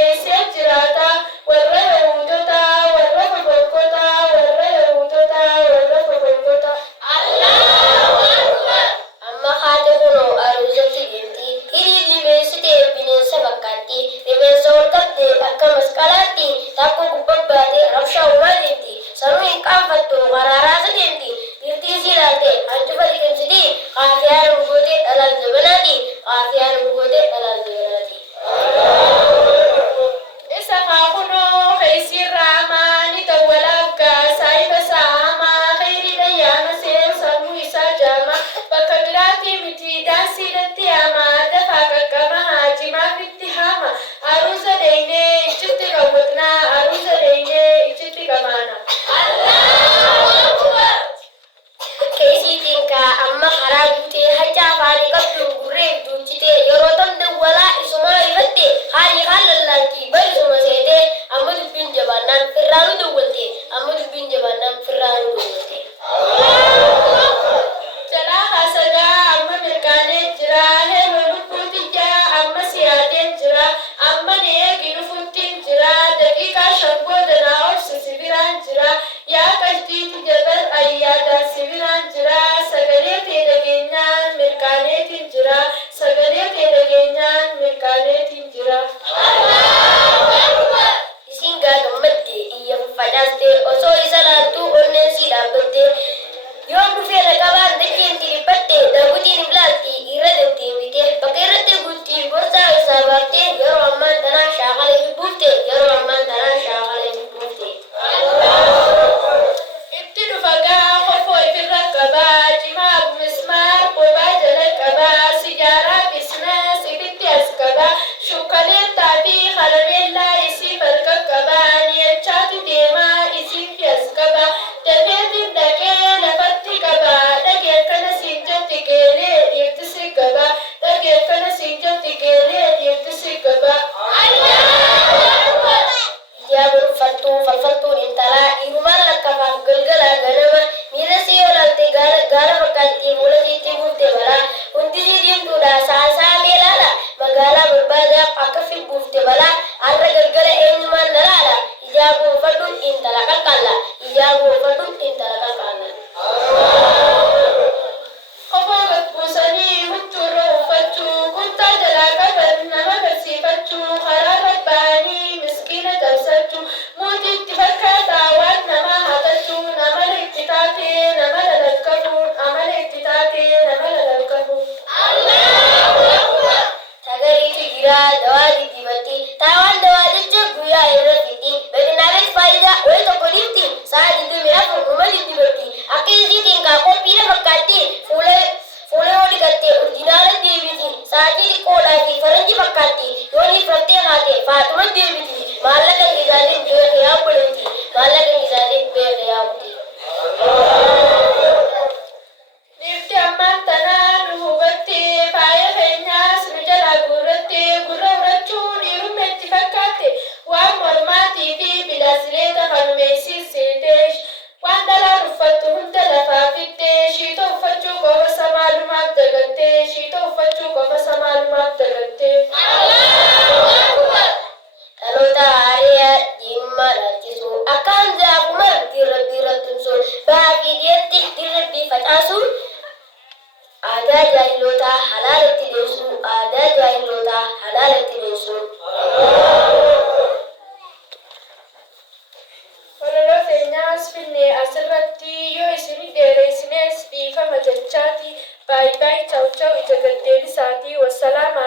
keessa jiraata warra Yahudoota warra fofolkota warra Yahudoota warra fofolkota. Allahu Akbar. Amma haati kunoo aruusatti deemti. Hidhii diimeessitee bineensa fakkaatti. Rifeensa ol qabdee akka masqalaatti takka gubbaa baatee rabshaa uumaa deemti. Samuu hin qaanfattu waraaraasa deemti. Bifti isii ilaalte hancufa liqimsiti. Qaafiyaan rugootee dhalaan jabanaati. Qaafiyaan rugootee dhalaan jabanaati. Isa kunoo keessiirraa maani tawwalaaf gaasaa ifa saamaa khayrii dayyaama seen sammuu isaa jaama bakka biraatti miti daansiidhatti hamaa dafaa qaqqaba haajimaaf itti hama aruusa deeynee ichitti qawwatnaa aruusa deeynee ichitti qabaana. Keessiitiin kaa amma karaa guutee hachaa faanii qabduun gurree duuchitee yeroo tamda walaa isumaa ifatte haali kaan lallaaltii barisuma seetee amma dubbiin jabaannaan firraanuu dawwalte amma dubbiin jabaannaan firraanuu dawwalte. Jalaa haasagaa amma mirkaanee jira heeloo lubbuuti jaa amma siyaadeen jira amma neegi dhufuttiin jira daqiiqaa shaggoo danaa obsi sibiraan jira yaa qalbiiti jabar ayyaadaan sibiraan jira sagalee kee dhageenyaan mirkaaneetiin jira sagalee kee dhageenyaan mirkaaneetiin jira. Isin gammadde iyya faffacaaste osoo isa laattuu onneen sii dhaabbatte yoom dhufee dhaqabaan dacheen xiriphatte daawwitiin iblaatti irra deddeebite bakka irratti guutti gorsaa isaa baaftee yeroo ammaan tanaa shaakalee buufte yeroo ammaan tanaa shaakalee buufte. Itti dhufa gaa kofoo ifirra qabaa cimaa mismaar bobaa jala qabaa sijaaraa bisnaas ibitti as qabaa shukkaneettaa fi karameellaa isii farqa qabaa ni'achaatu deemaa isii fi as qabaa dafeetiin dhaqee lafatti qabaa dhageeffana siin jatti qeenee dhiirtisi qabaa dhageeffana siin jatti qeenee dhiirtisi qabaa. Ijaabuun uffattuu falfaltuun intalaa dhiirumaan lakkafaaf galgalaa ganama miila sii olaalte gaara fakkaattii fuula siitti buufte balaa hundi sii diimtuudha saasaa meelaala magaalaa barbaadaaf akka fibbuufte balaa har'a galgala eenyumaan nalaala ijaabuu uffadhuun intala qalqalla ijaabuu uffadhuun intala qalqalla. Kofoo gagbuusanii huccuurra uffachuu kuntaa jalaa qaban nama barsiifachuu karaa rabbaanii miskiina cabsachuu mootiitti fakkaataa waan nama hatachuu namala itti taatee nama lalakkafuun amala itti taatee nama lalakkafuun. Sagariitu jira dawaa diddibatti taawaan dawaa jecha guyyaa irra fiddi beeknaanis faayidaa wayi tokko dhiifti sa'a 24 diddibatti akka isiitiin kaa qophiidha fakkaatti fuula yoo dhiqatte orjinaala deebiti sa'aatii xiqqoodhaa fi faranji fakkaatti yoo dhiifrattee haate faaxuma deebiti maallaqa isaatiin beeke yaa buletti maallaqa isaatiin beeke yaa buletti. Dhiifti ammaan tanaa nu hubatte faaya keenyaas nu jalaa gurratte gurra urachuu dhiirumma itti fakkaatte waan mormaatii fi bilaasileeta falmeessisiite waan dhalaan uffattu hunda lafaa fitte shiitoo uffachuu qofa samaalumaaf dagatte shiitoo uffachuu qofa samaalumaaf dagatte. Dhaloota haaraa dhimma laalchisu akkaan zaafuma dirrabbiirrattumsu baafii deetti dirrabbii facaasu aadaa jaahilootaa halaalatti deemsu aadaa jaahilootaa halaalatti deemsu. Ololoo keenyaas finnee asirratti yoo isin dheereessines dhiifama jechaati baay'ee chaw chaw ija gaddeebisaatii wassalaama